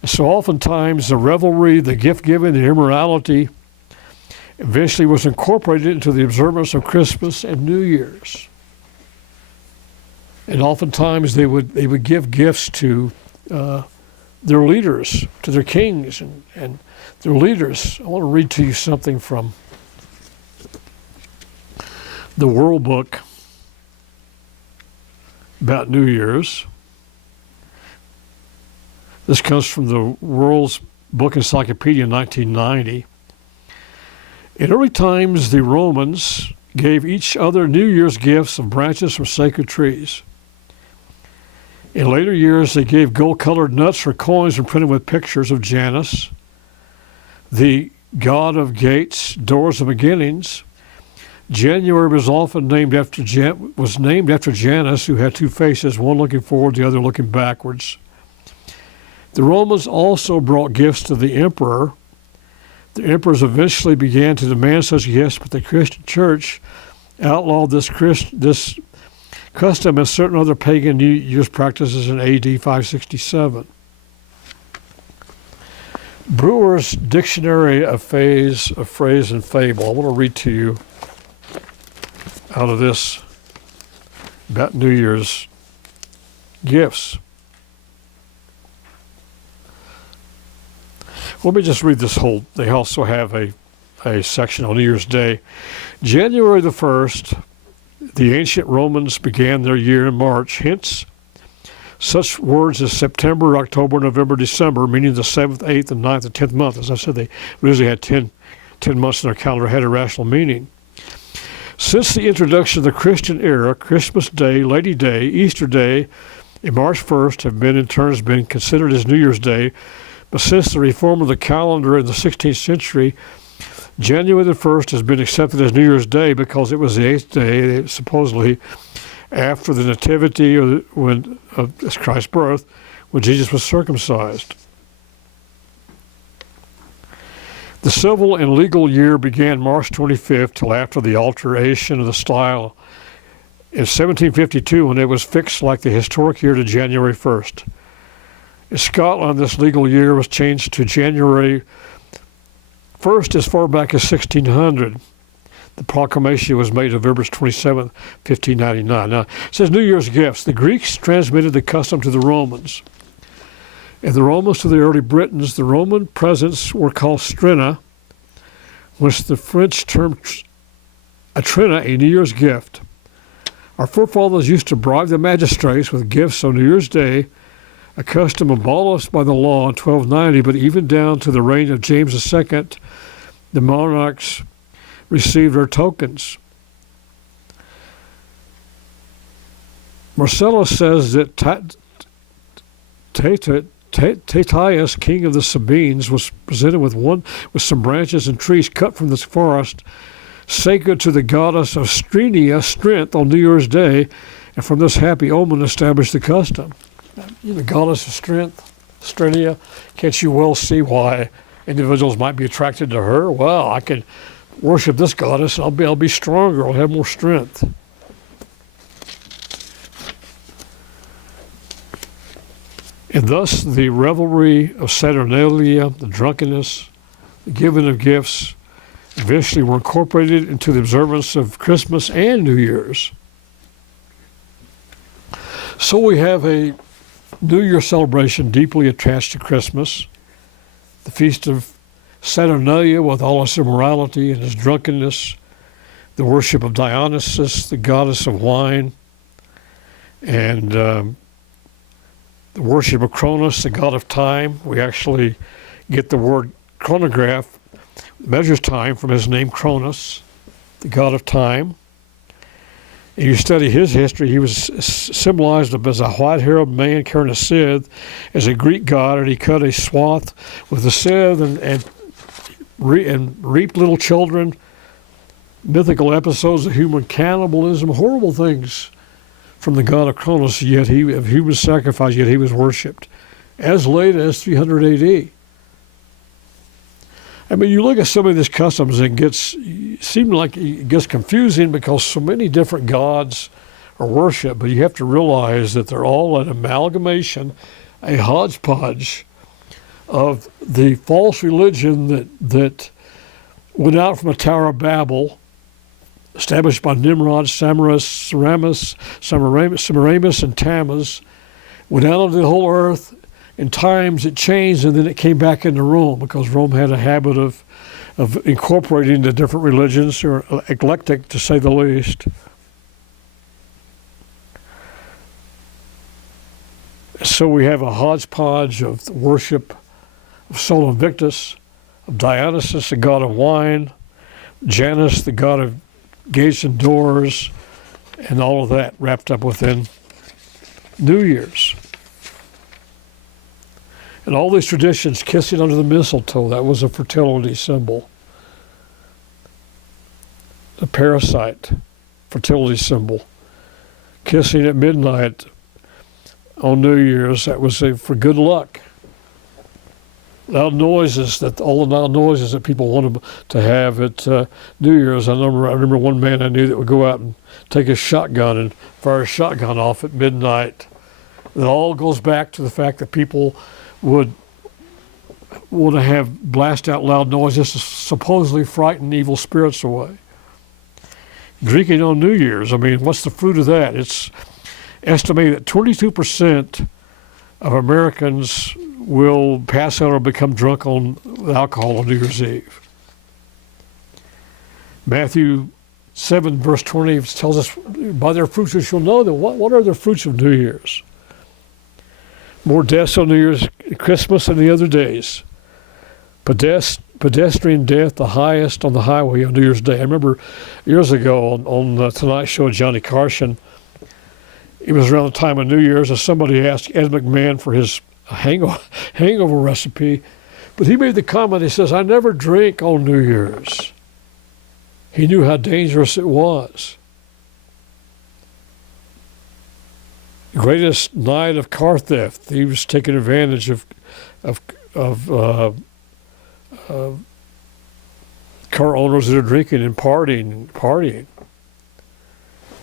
And so oftentimes the revelry, the gift-giving, the immorality eventually was incorporated into the observance of Christmas and New Year's. And oftentimes they would give gifts to their leaders, to their kings and their leaders. I want to read to you something from the World Book about New Year's. This comes from the World's Book Encyclopedia in 1990. In early times, the Romans gave each other New Year's gifts of branches from sacred trees. In later years, they gave gold-colored nuts or coins imprinted with pictures of Janus, the god of gates, doors, and beginnings. January was often named after Janus, who had two faces, one looking forward, the other looking backwards. The Romans also brought gifts to the emperor. The emperors eventually began to demand such gifts, but the Christian church outlawed this custom and certain other pagan New Year's practices in AD 567. Brewer's Dictionary of Phrase and Fable. I want to read to you out of this about New Year's gifts. Let me just read this whole. They also have a section on New Year's Day. January the 1st, the ancient Romans began their year in March. Hence, such words as September, October, November, December, meaning the 7th, 8th, and 9th, and 10th month. As I said, they originally had 10 months in their calendar, had a rational meaning. Since the introduction of the Christian era, Christmas Day, Lady Day, Easter Day, and March 1st have been in turns been considered as New Year's Day. But since the reform of the calendar in the 16th century, January the 1st has been accepted as New Year's Day because it was the 8th day, supposedly, after the nativity of Christ's birth, when Jesus was circumcised. The civil and legal year began March 25th till after the alteration of the style in 1752, when it was fixed like the historic year to January 1st. In Scotland, this legal year was changed to January 1st as far back as 1600. The proclamation was made November 27, 1599. Now, it says New Year's gifts. The Greeks transmitted the custom to the Romans. And the Romans to the early Britons, the Roman presents were called strena, which the French term a trina, a New Year's gift. Our forefathers used to bribe the magistrates with gifts on New Year's Day, a custom abolished by the law in 1290, but even down to the reign of James II, the monarchs received their tokens. Marcellus says that Tatius, king of the Sabines, was presented with some branches and trees cut from this forest, sacred to the goddess of Strenia, strength, on New Year's Day, and from this happy omen established the custom. The goddess of strength, Strenia, can't you well see why individuals might be attracted to her? Well, I can worship this goddess, and I'll be stronger, I'll have more strength. And thus the revelry of Saturnalia, the drunkenness, the giving of gifts, eventually were incorporated into the observance of Christmas and New Year's. So we have a New Year celebration deeply attached to Christmas, the feast of Saturnalia with all its immorality and its drunkenness, the worship of Dionysus, the goddess of wine, and the worship of Cronus, the god of time. We actually get the word chronograph, measures time, from his name Cronus, the god of time. And you study his history, he was symbolized as a white-haired man carrying a scythe as a Greek god, and he cut a swath with the scythe and reaped little children, mythical episodes of human cannibalism, horrible things from the god of Cronus, of human sacrifice, yet he was worshipped as late as 300 AD. I mean, you look at some of these customs and it seems like it gets confusing because so many different gods are worshipped, but you have to realize that they're all an amalgamation, a hodgepodge of the false religion that went out from the Tower of Babel, established by Nimrod, Semiramis, and Tammuz, went out onto the whole earth. In times it changed, and then it came back into Rome because Rome had a habit of incorporating the different religions, or eclectic to say the least. So we have a hodgepodge of the worship of Sol Invictus, of Dionysus, the god of wine, Janus, the god of gates and doors, and all of that wrapped up within New Year's. And all these traditions, kissing under the mistletoe, that was a fertility symbol. A parasite, fertility symbol. Kissing at midnight on New Year's, that was for good luck. All the loud noises that people wanted to have at New Year's. I remember one man I knew that would go out and take a shotgun and fire a shotgun off at midnight. It all goes back to the fact that people would want to have blast out loud noises to supposedly frighten evil spirits away. Drinking on New Year's, I mean, what's the fruit of that? It's estimated that 22% of Americans will pass out or become drunk on alcohol on New Year's Eve. Matthew 7, verse 20 tells us, by their fruits you shall know them. What are the fruits of New Year's? More deaths on New Year's, Christmas, than the other days. Pedestrian death, the highest on the highway on New Year's Day. I remember years ago on the Tonight Show with Johnny Carson, it was around the time of New Year's, and somebody asked Ed McMahon for his hangover recipe, but he made the comment, he says, I never drink on New Year's. He knew how dangerous it was. Greatest night of car theft. Thieves taking advantage of car owners that are drinking and partying.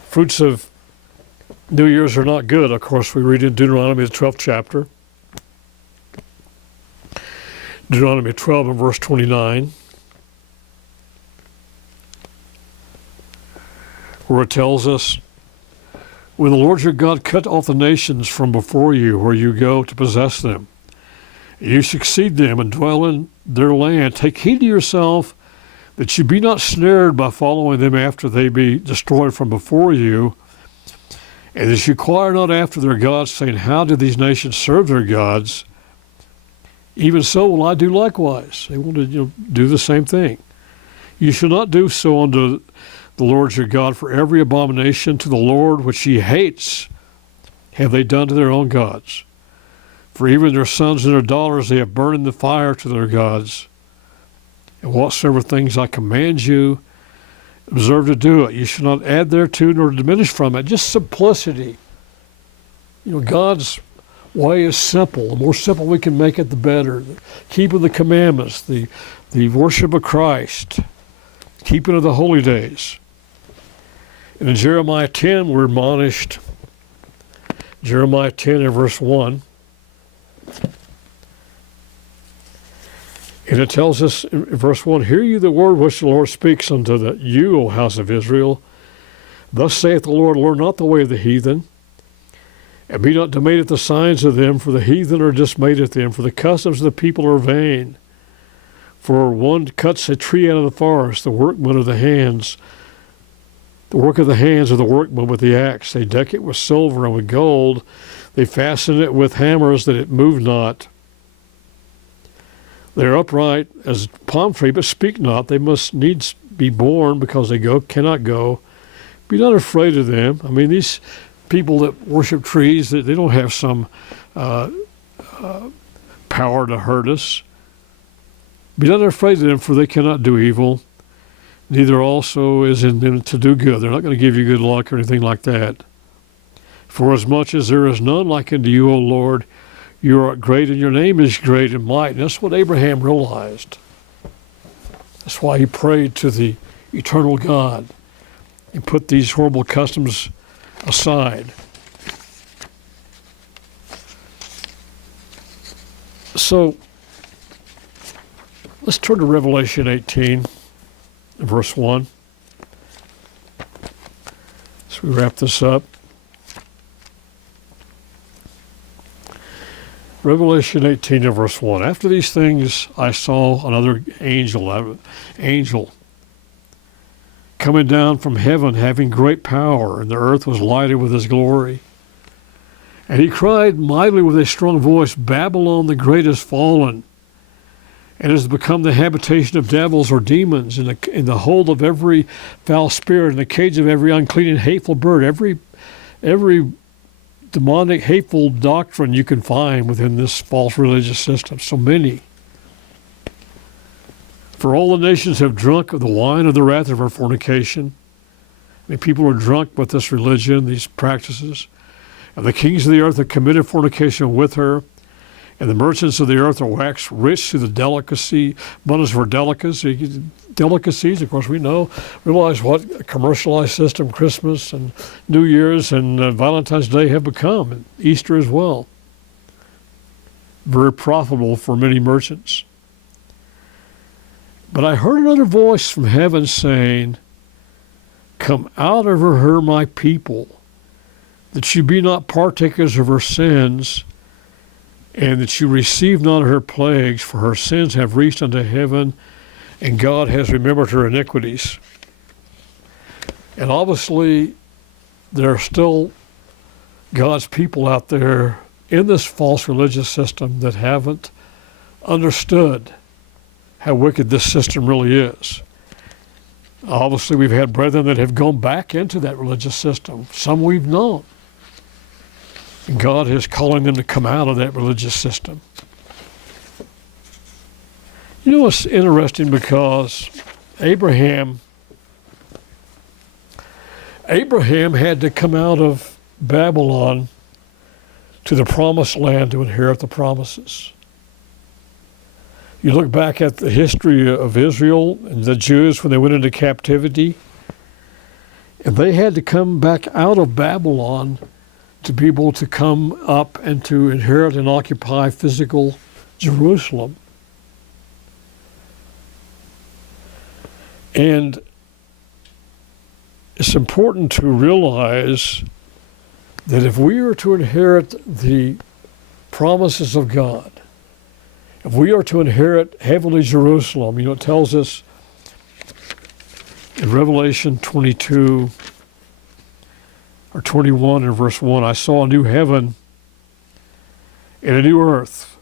Fruits of New Year's are not good. Of course, we read in Deuteronomy, the 12th chapter. Deuteronomy 12 and verse 29, where it tells us, when the Lord your God cut off the nations from before you where you go to possess them, you succeed them and dwell in their land, take heed to yourself that you be not snared by following them after they be destroyed from before you, and that you inquire not after their gods, saying, how do these nations serve their gods? Even so will I do likewise. They want to do the same thing. You shall not do so unto the Lord your God, for every abomination to the Lord which he hates have they done to their own gods. For even their sons and their daughters they have burned in the fire to their gods. And whatsoever things I command you, observe to do it. You shall not add thereto nor diminish from it. Just simplicity. God's way is simple. The more simple we can make it, the better. Keeping the commandments, the worship of Christ, keeping of the holy days. And in Jeremiah 10, we're admonished, Jeremiah 10 and verse 1, And it tells us in verse 1, hear you the word which the Lord speaks unto you, O house of Israel. Thus saith the Lord, learn not the way of the heathen, and be not dismayed at the signs of them, for the heathen are dismayed at them, for the customs of the people are vain. For one cuts a tree out of the forest, the workman of the hands, the work of the hands of the workman with the axe. They deck it with silver and with gold. They fasten it with hammers that it move not. They are upright as a palm tree, but speak not. They must needs be born because they cannot go. Be not afraid of them. I mean, these people that worship trees, they don't have some power to hurt us. Be not afraid of them, for they cannot do evil. Neither also is in them to do good. They're not going to give you good luck or anything like that. For as much as there is none like unto you, O Lord, you are great, and your name is great and mighty. And that's what Abraham realized. That's why he prayed to the eternal God and put these horrible customs aside. So let's turn to Revelation 18, verse 1. So we wrap this up. Revelation 18 and verse 1. After these things I saw another angel coming down from heaven, having great power, and the earth was lighted with his glory. And he cried mightily with a strong voice, Babylon the great is fallen, and has become the habitation of devils or demons, in the hold of every foul spirit, in the cage of every unclean and hateful bird, every demonic, hateful doctrine you can find within this false religious system. So many. For all the nations have drunk of the wine of the wrath of her fornication. I mean, people are drunk with this religion, these practices. And the kings of the earth have committed fornication with her. And the merchants of the earth are waxed rich through the delicacy, abundance for delicacies. Of course, realize what a commercialized system Christmas and New Year's and Valentine's Day have become, and Easter as well. Very profitable for many merchants. But I heard another voice from heaven saying, come out of her, my people, that you be not partakers of her sins, and that you receive not her plagues, for her sins have reached unto heaven, and God has remembered her iniquities. And obviously, there are still God's people out there in this false religious system that haven't understood how wicked this system really is. Obviously, we've had brethren that have gone back into that religious system. Some we've known. And God is calling them to come out of that religious system. You know, it's interesting because Abraham had to come out of Babylon to the promised land to inherit the promises. You look back at the history of Israel and the Jews when they went into captivity, and they had to come back out of Babylon to be able to come up and to inherit and occupy physical Jerusalem. And it's important to realize that if we are to inherit the promises of God, if we are to inherit heavenly Jerusalem, it tells us in Revelation 22 or 21 in verse 1, I saw a new heaven and a new earth,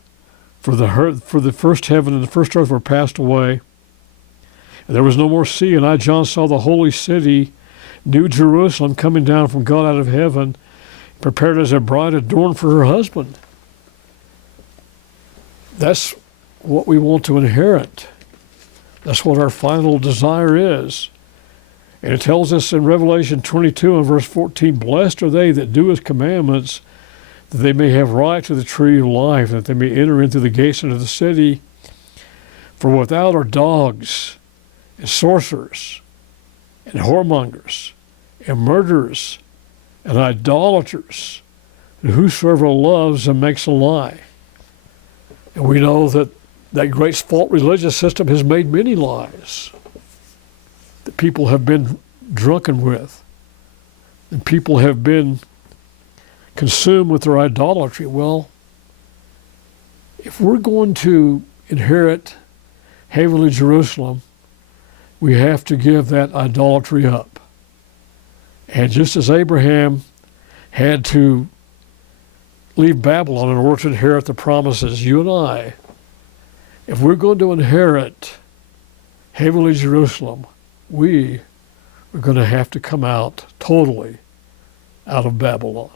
for the first heaven and the first earth were passed away, and there was no more sea. And I, John, saw the holy city, New Jerusalem, coming down from God out of heaven, prepared as a bride adorned for her husband. That's what we want to inherit. That's what our final desire is. And it tells us in Revelation 22 and verse 14, blessed are they that do his commandments, that they may have right to the tree of life, that they may enter into the gates into the city. For without are dogs, and sorcerers, and whoremongers, and murderers, and idolaters, and whosoever loves and makes a lie. And we know that that great false religious system has made many lies that people have been drunken with, and people have been consumed with their idolatry. Well, if we're going to inherit heavenly Jerusalem, we have to give that idolatry up. And just as Abraham had to leave Babylon in order to inherit the promises, you and I, if we're going to inherit heavenly Jerusalem, we are going to have to come out totally out of Babylon.